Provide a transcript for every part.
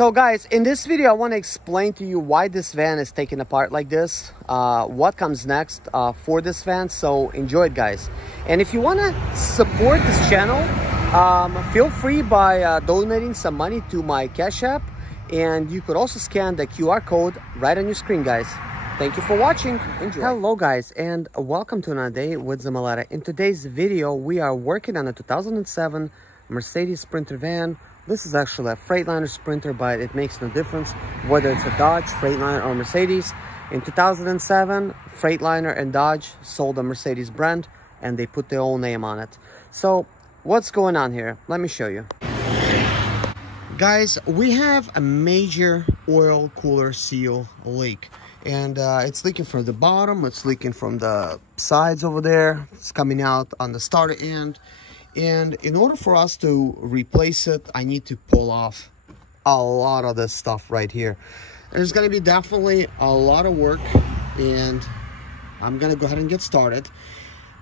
So guys, in this video I want to explain to you why this van is taken apart like this, what comes next for this van. So enjoy it, guys. And if you want to support this channel, feel free by donating some money to my Cash App, and you could also scan the QR code right on your screen, guys. Thank you for watching. Enjoy. Hello guys, and welcome to another day with Zimaleta. In today's video we are working on a 2007 Mercedes Sprinter van. This is actually a Freightliner Sprinter, but it makes no difference whether it's a Dodge, Freightliner, or Mercedes. In 2007, Freightliner and Dodge sold a Mercedes brand, and they put their own name on it. So what's going on here? Let me show you. Guys, we have a major oil cooler seal leak, and it's leaking from the bottom, it's leaking from the sides over there, it's coming out on the starter end. And in order for us to replace it, I need to pull off a lot of this stuff right here. There's going to be definitely a lot of work, and I'm going to go ahead and get started.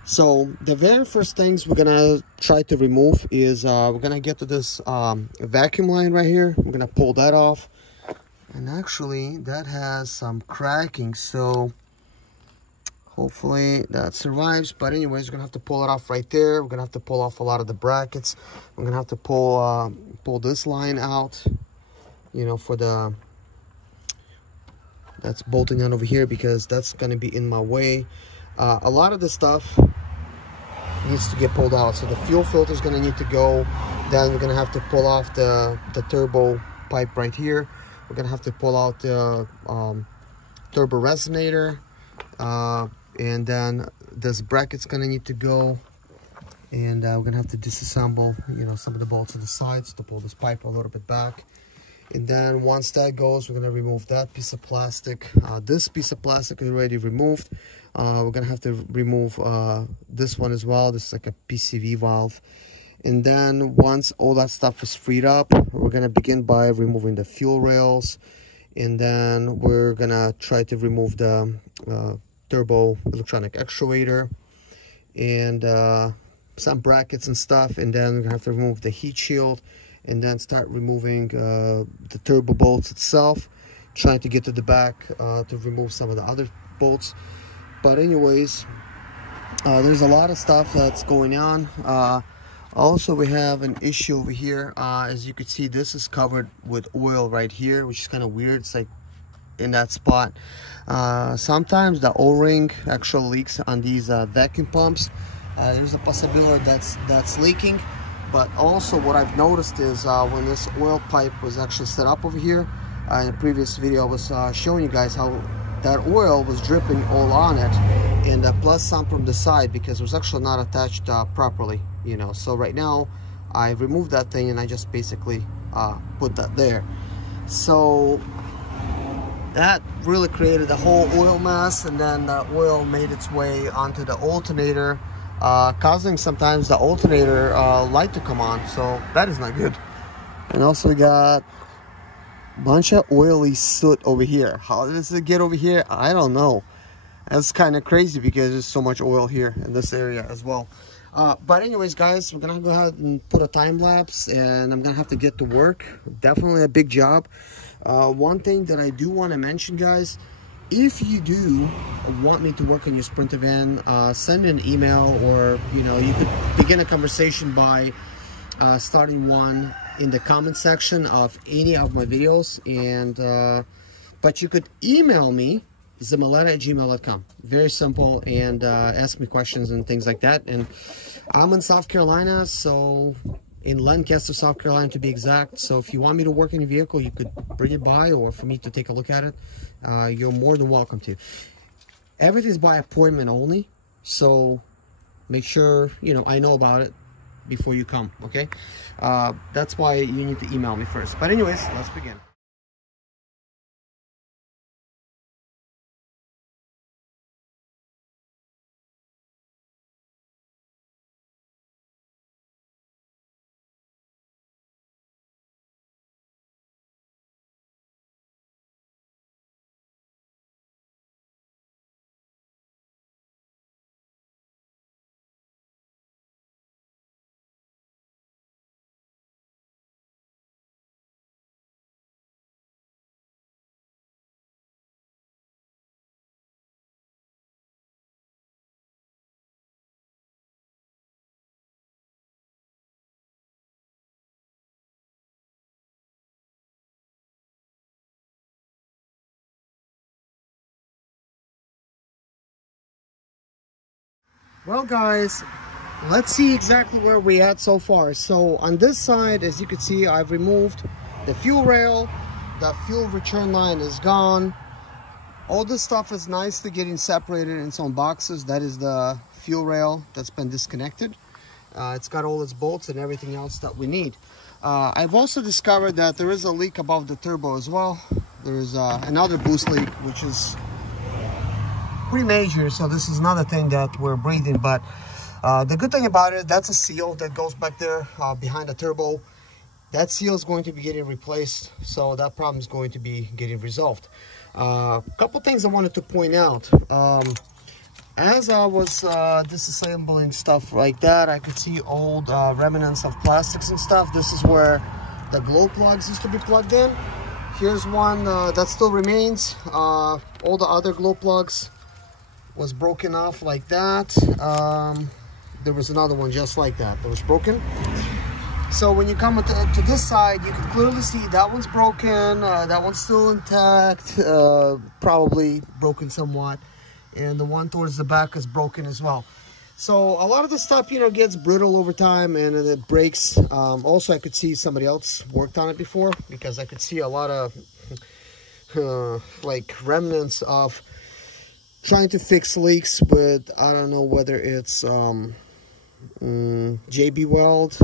So the very first things we're going to try to remove is we're going to get to this vacuum line right here. We're going to pull that off. And actually that has some cracking, so hopefully that survives. But anyways, we're gonna have to pull it off right there. We're gonna have to pull off a lot of the brackets. We're gonna have to pull this line out, you know, for the that's bolting on over here, because that's gonna be in my way. A lot of the stuff needs to get pulled out. So the fuel filter is gonna need to go. Then we're gonna have to pull off the turbo pipe right here. We're gonna have to pull out the turbo resonator. And then this bracket's gonna need to go, and we're gonna have to disassemble, you know, some of the bolts on the sides to pull this pipe a little bit back. And then once that goes, we're gonna remove that piece of plastic. This piece of plastic is already removed. We're gonna have to remove this one as well. This is like a PCV valve. And then once all that stuff is freed up, we're gonna begin by removing the fuel rails, and then we're gonna try to remove the turbo electronic actuator and some brackets and stuff. And then we're gonna have to remove the heat shield, and then start removing the turbo bolts itself, trying to get to the back to remove some of the other bolts. But anyways, there's a lot of stuff that's going on. Also, we have an issue over here. As you can see, this is covered with oil right here, which is kind of weird. It's like in that spot. Sometimes the O-ring actually leaks on these vacuum pumps. There's a possibility that's leaking. But also what I've noticed is when this oil pipe was actually set up over here, in the previous video I was showing you guys how that oil was dripping all on it, and plus some from the side, because it was actually not attached properly, you know. So right now I removed that thing, and I just basically put that there. So that really created a whole oil mess, and then the oil made its way onto the alternator, causing sometimes the alternator light to come on. So that is not good. And also we got a bunch of oily soot over here. How does it get over here? I don't know. That's kind of crazy because there's so much oil here in this area as well. But anyways, guys, we're gonna go ahead and put a time lapse, and I'm gonna have to get to work. Definitely a big job. One thing that I do want to mention, guys, if you do want me to work on your Sprinter van, send an email, or you know, you could begin a conversation by starting one in the comment section of any of my videos. And but you could email me, zimaleta@gmail.com. Very simple, and ask me questions and things like that. And I'm in South Carolina, so in Lancaster, South Carolina to be exact. So if you want me to work in your vehicle, you could bring it by, or for me to take a look at it, you're more than welcome to. Everything's by appointment only, so make sure, you know, I know about it before you come, okay? That's why you need to email me first. But anyways, let's begin. Well guys, let's see exactly where we at so far. So on this side, as you can see, I've removed the fuel rail. The fuel return line is gone. All this stuff is nicely getting separated in its own boxes. That is the fuel rail that's been disconnected. It's got all its bolts and everything else that we need. I've also discovered that there is a leak above the turbo as well. There's another boost leak, which is pretty major. So this is another thing that we're breathing. But the good thing about it, that's a seal that goes back there behind the turbo. That seal is going to be getting replaced, so that problem is going to be getting resolved. A couple things I wanted to point out. As I was disassembling stuff like that, I could see old remnants of plastics and stuff. This is where the glow plugs used to be plugged in. Here's one that still remains. All the other glow plugs was broken off like that. There was another one just like that was broken. So when you come to this side, you can clearly see that one's broken, that one's still intact, probably broken somewhat, and the one towards the back is broken as well. So a lot of the stuff, you know, gets brittle over time and it breaks. Also, I could see somebody else worked on it before, because I could see a lot of like remnants of trying to fix leaks with, I don't know whether it's JB Weld.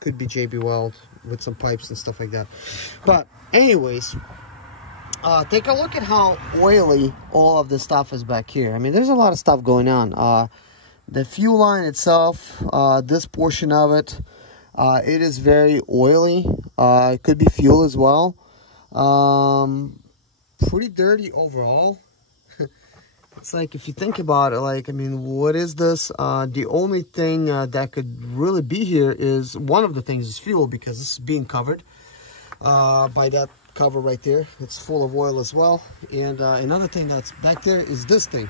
Could be JB Weld with some pipes and stuff like that. But anyways, take a look at how oily all of this stuff is back here. I mean, there's a lot of stuff going on. The fuel line itself, this portion of it, it is very oily. It could be fuel as well. Pretty dirty overall. It's like, if you think about it, like, I mean, what is this? The only thing that could really be here is, one of the things is fuel, because this is being covered by that cover right there. It's full of oil as well. And another thing that's back there is this thing.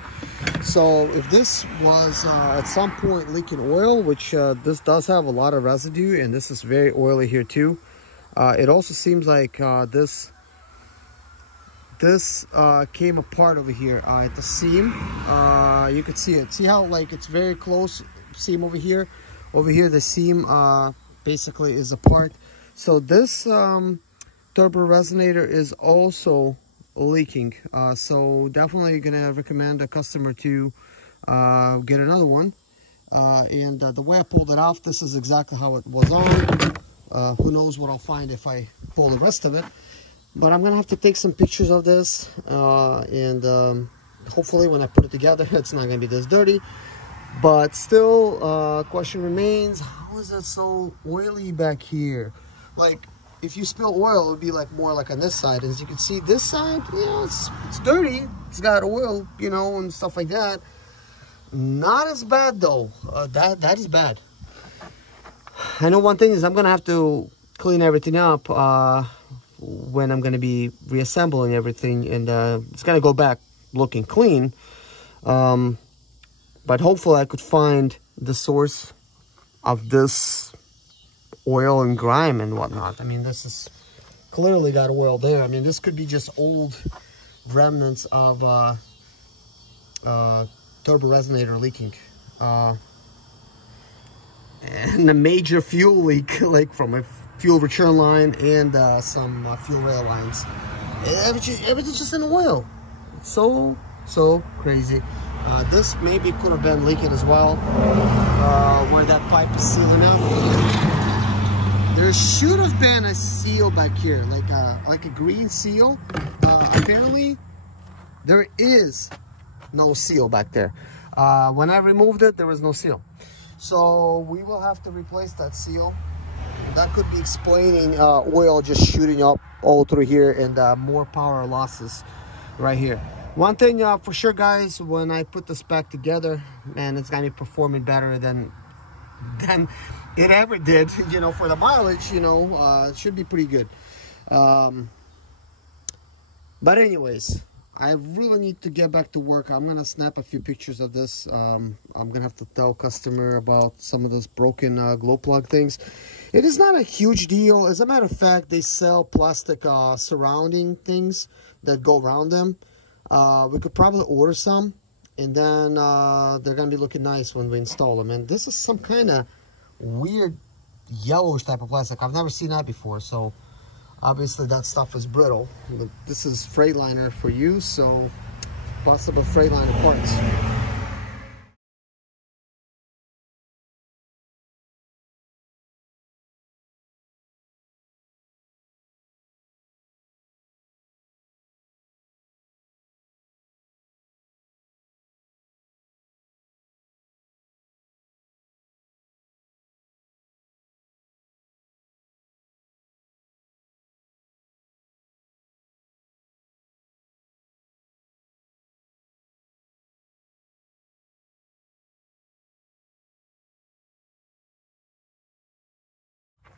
So if this was at some point leaking oil, which this does have a lot of residue, and this is very oily here too. It also seems like this came apart over here at the seam. You could see it. See how, like, it's very close seam over here. Over here, the seam basically is apart. So this turbo resonator is also leaking. So definitely gonna recommend a customer to get another one. And the way I pulled it off, this is exactly how it was on. Who knows what I'll find if I pull the rest of it. But I'm gonna have to take some pictures of this, and hopefully when I put it together, it's not gonna be this dirty. But still, question remains: how is it so oily back here? Like, if you spill oil, it would be like more like on this side. As you can see, this side, you know, it's dirty. It's got oil, you know, and stuff like that. Not as bad though. That is bad. I know one thing is I'm gonna have to clean everything up when I'm going to be reassembling everything, and it's going to go back looking clean. But hopefully I could find the source of this oil and grime and whatnot. I mean, this is clearly got oil there. I mean, this could be just old remnants of turbo resonator leaking. And a major fuel leak, like from a fuel return line and some fuel rail lines. Everything's just in oil. It's so crazy. This maybe could have been leaking as well, where that pipe is sealing up. There should have been a seal back here, like a green seal. Apparently, there is no seal back there. When I removed it, there was no seal. So we will have to replace that seal. That could be explaining oil just shooting up all through here, and more power losses right here. One thing for sure, guys, when I put this back together, man, it's gonna be performing better than it ever did. You know, for the mileage, you know, it should be pretty good. But anyways, I really need to get back to work. I'm gonna snap a few pictures of this. I'm gonna have to tell customer about some of those broken glow plug things. It is not a huge deal. As a matter of fact, they sell plastic surrounding things that go around them. We could probably order some and then they're gonna be looking nice when we install them. And this is some kind of weird yellowish type of plastic. I've never seen that before, so obviously that stuff is brittle. But this is Freightliner for you, so possible Freightliner parts.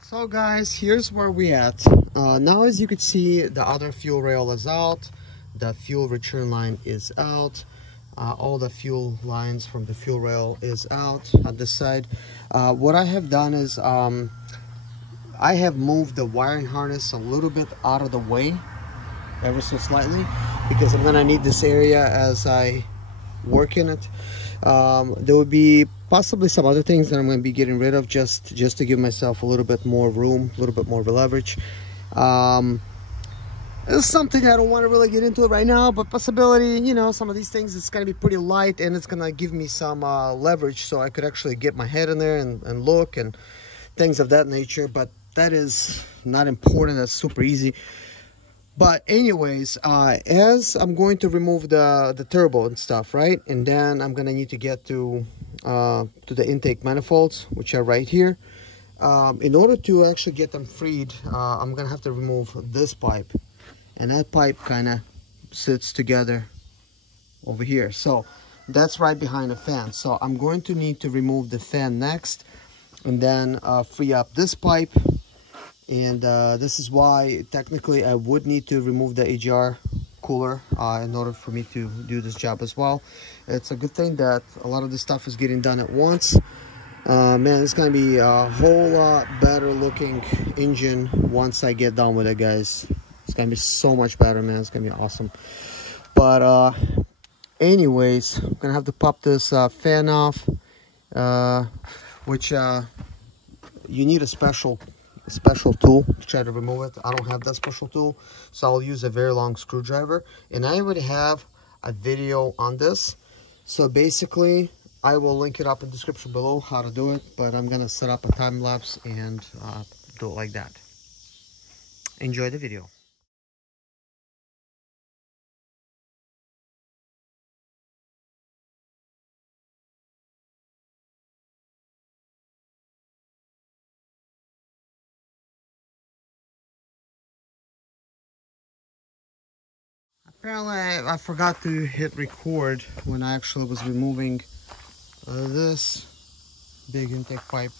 So guys, here's where we at. Now as you can see, the other fuel rail is out, the fuel return line is out, all the fuel lines from the fuel rail is out at this side. What I have done is I have moved the wiring harness a little bit out of the way, ever so slightly, because I'm gonna need this area as I work in it. There will be possibly some other things that I'm going to be getting rid of just to give myself a little bit more room, a little bit more leverage. It's something I don't want to really get into it right now, but possibility, you know, some of these things, it's going to be pretty light and it's going to give me some leverage, so I could actually get my head in there and look and things of that nature. But that is not important. That's super easy. But anyways, as I'm going to remove the turbo and stuff, right, and then I'm gonna need to get to the intake manifolds, which are right here. In order to actually get them freed, I'm gonna have to remove this pipe, and that pipe kind of sits together over here. So that's right behind the fan. So I'm going to need to remove the fan next, and then free up this pipe. And this is why technically I would need to remove the AGR cooler in order for me to do this job as well. It's a good thing that a lot of this stuff is getting done at once. Man, it's gonna be a whole lot better looking engine once I get done with it, guys. It's gonna be so much better, man. It's gonna be awesome. But anyways, I'm gonna have to pop this fan off, which you need a special tool to try to remove it. I don't have that special tool, so I'll use a very long screwdriver, and I already have a video on this, so basically I will link it up in the description below how to do it, but I'm gonna set up a time lapse and do it like that. Enjoy the video. Apparently I forgot to hit record when I actually was removing this big intake pipe.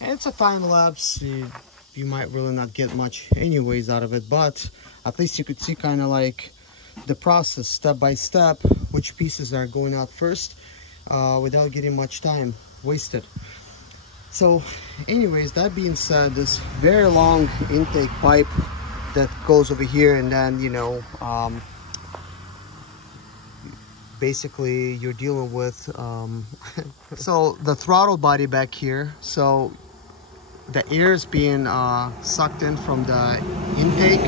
And it's a time lapse. You might really not get much anyways out of it, but at least you could see kind of like the process step by step, which pieces are going out first, without getting much time wasted. So anyways, that being said, this very long intake pipe that goes over here, and then, you know, basically you're dealing with so the throttle body back here, so the air is being sucked in from the intake.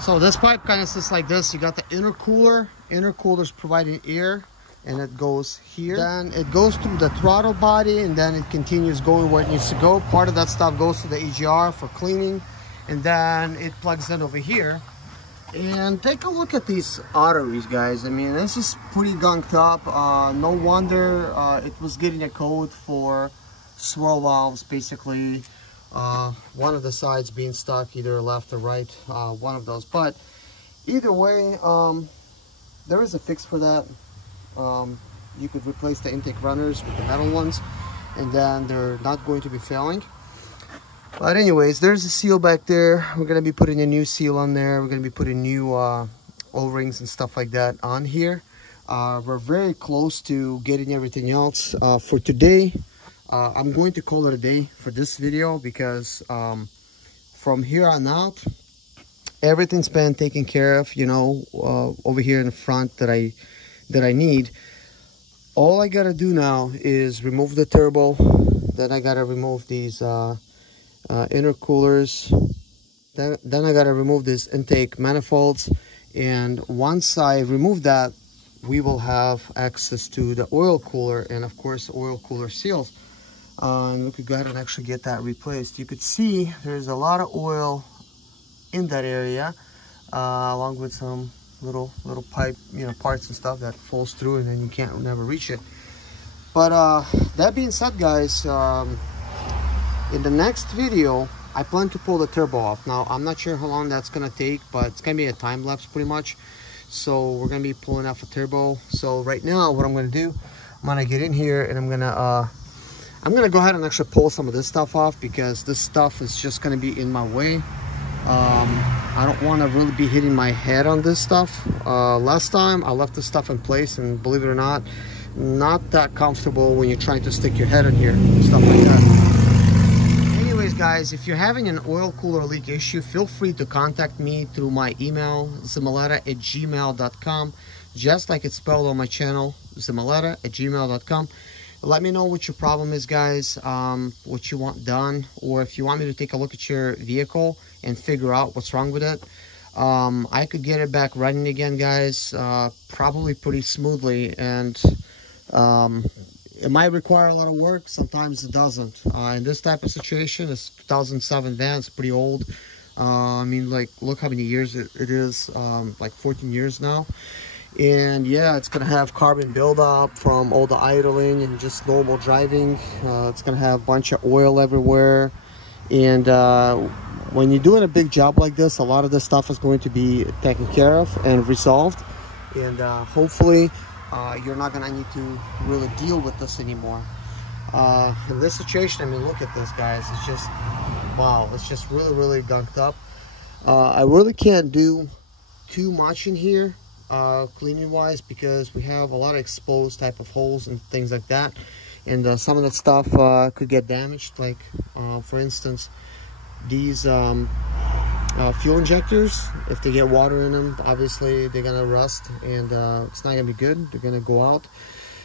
So this pipe kind of sits like this. You got the intercooler's providing air, and it goes here, then it goes through the throttle body, and then it continues going where it needs to go. Part of that stuff goes to the AGR for cleaning, and then it plugs in over here. And take a look at these arteries, guys. I mean, this is pretty gunked up. No wonder it was getting a code for swirl valves, basically. One of the sides being stuck, either left or right, one of those. But either way, there is a fix for that. You could replace the intake runners with the metal ones, and then they're not going to be failing. But anyways, there's a seal back there. We're going to be putting a new seal on there. We're going to be putting new O-rings and stuff like that on here. We're very close to getting everything else. For today, I'm going to call it a day for this video, because from here on out, everything's been taken care of, you know, over here in the front that I need. All I gotta do now is remove the turbo. Then I gotta remove these intercoolers. Then I gotta remove these intake manifolds. And once I remove that, we will have access to the oil cooler and of course oil cooler seals. And we could go ahead and actually get that replaced. You could see there's a lot of oil in that area, along with some little pipe, you know, parts and stuff that falls through and then you can't never reach it. But that being said, guys, in the next video I plan to pull the turbo off. Now I'm not sure how long that's gonna take, but it's gonna be a time lapse pretty much. So we're gonna be pulling off a turbo. So right now what I'm gonna do, I'm gonna get in here and I'm gonna go ahead and actually pull some of this stuff off, because this stuff is just gonna be in my way. I don't want to really be hitting my head on this stuff. Last time I left this stuff in place, and believe it or not that comfortable when you're trying to stick your head in here, stuff like that. Anyways, guys, if you're having an oil cooler leak issue, feel free to contact me through my email, zimaleta@gmail.com, just like it's spelled on my channel, zimaleta@gmail.com. Let me know what your problem is, guys, what you want done, or if you want me to take a look at your vehicle and figure out what's wrong with it. I could get it back running again, guys, probably pretty smoothly, and it might require a lot of work. Sometimes it doesn't. In this type of situation, it's 2007 van, it's pretty old. I mean, like, look how many years it is, like 14 years now. And yeah, it's gonna have carbon buildup from all the idling and just normal driving. It's gonna have a bunch of oil everywhere. And when you're doing a big job like this, a lot of this stuff is going to be taken care of and resolved. And hopefully you're not gonna need to really deal with this anymore. In this situation, I mean, look at this, guys. It's just, wow, it's just really gunked up. I really can't do too much in here cleaning wise, because we have a lot of exposed type of holes and things like that, and some of that stuff could get damaged, like for instance these fuel injectors. If they get water in them, obviously they're gonna rust, and it's not gonna be good. They're gonna go out,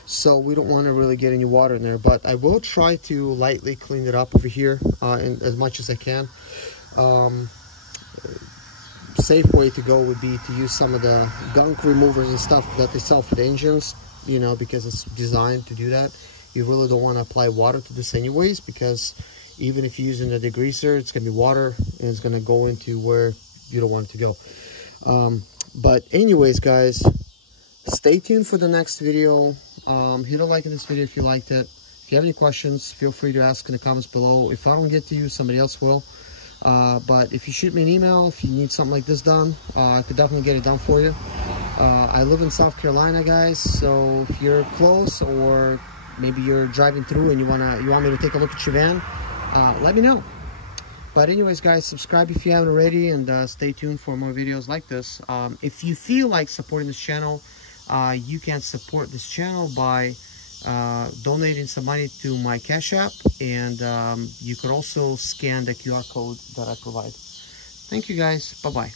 so we don't want to really get any water in there. But I will try to lightly clean it up over here and as much as I can. Safe way to go would be to use some of the gunk removers and stuff that they sell for the engines, you know, because it's designed to do that. You really don't want to apply water to this anyways, because even if you're using a degreaser, it's going to be water and it's going to go into where you don't want it to go. But anyways, guys, stay tuned for the next video. Hit a like in this video if you liked it. If you have any questions, feel free to ask in the comments below. If I don't get to you, somebody else will. But if you shoot me an email, if you need something like this done, I could definitely get it done for you. I live in South Carolina, guys, so if you're close, or maybe you're driving through and you want me to take a look at your van, let me know. But anyways, guys, subscribe if you haven't already, and stay tuned for more videos like this. If you feel like supporting this channel, you can support this channel by donating some money to my Cash App, and you could also scan the QR code that I provide. Thank you, guys. Bye-bye.